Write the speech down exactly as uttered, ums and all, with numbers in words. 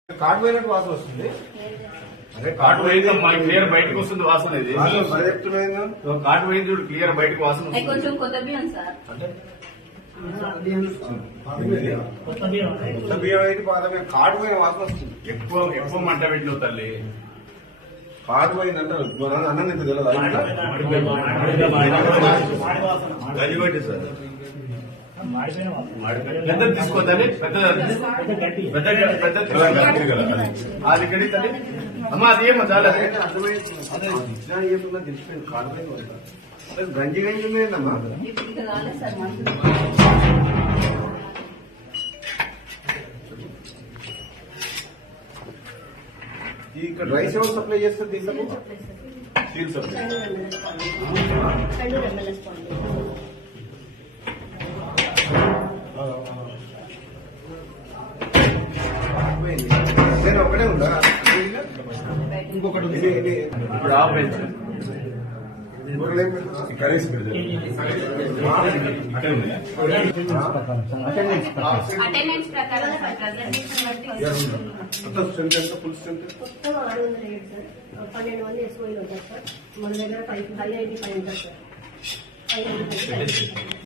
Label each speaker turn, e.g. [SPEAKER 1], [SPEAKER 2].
[SPEAKER 1] Card పోయినట్టు వాసన వస్తుంది.
[SPEAKER 2] అదే కార్డు పోయింది క్లియర్ బయటకు వస్తుంది వాసన. ఇది కార్డు పోయింది చూడు క్లియర్ బయటకు వాసన వస్తుంది.
[SPEAKER 3] కొంచెం కొత్త బియ్యం సార్
[SPEAKER 2] అంటే
[SPEAKER 1] కొత్త బియ్యం అయితే పాత బియ్యం కార్డు పోయిన వాసన వస్తుంది.
[SPEAKER 2] ఎక్కువ ఎక్కువ మంట పెట్టిన తల్లి
[SPEAKER 1] కార్డు పోయిందంటే అన్నం ఎంత తెలియదు.
[SPEAKER 2] గజిపెట్టి సార్ పెద్దది తీసుకోవాలి. పెద్ద పెద్ద అది కడి తల్లి అమ్మ అది ఏమో చాలా
[SPEAKER 1] అర్థమైంది. తెలిసిపోయింది కార్డు పోయింది. గంజి గంజి ఉందమ్మా. ఇక్కడ రైస్ ఎవరు సప్లై చేస్తారు దీంట్లో? Steel supply. నేను ఒక్కడే ఉందా? ఇంకొకటి
[SPEAKER 2] ఇప్పుడు ఆఫ్ అయింది.
[SPEAKER 1] కనీసం
[SPEAKER 3] అటెండెన్స్ ప్రకారం
[SPEAKER 1] స్ట్రెంత్ ఎంత? ఫుల్ స్ట్రెంత్
[SPEAKER 4] మొత్తం ఆరు వందల ఏడు సార్. పన్నెండు మంది ఎస్ఓలు ఉంటారు సార్. మన దగ్గర ఫైవ్ ఫైవ్ ఐడి ఫైవ్ ఉంటారు సార్. Five ID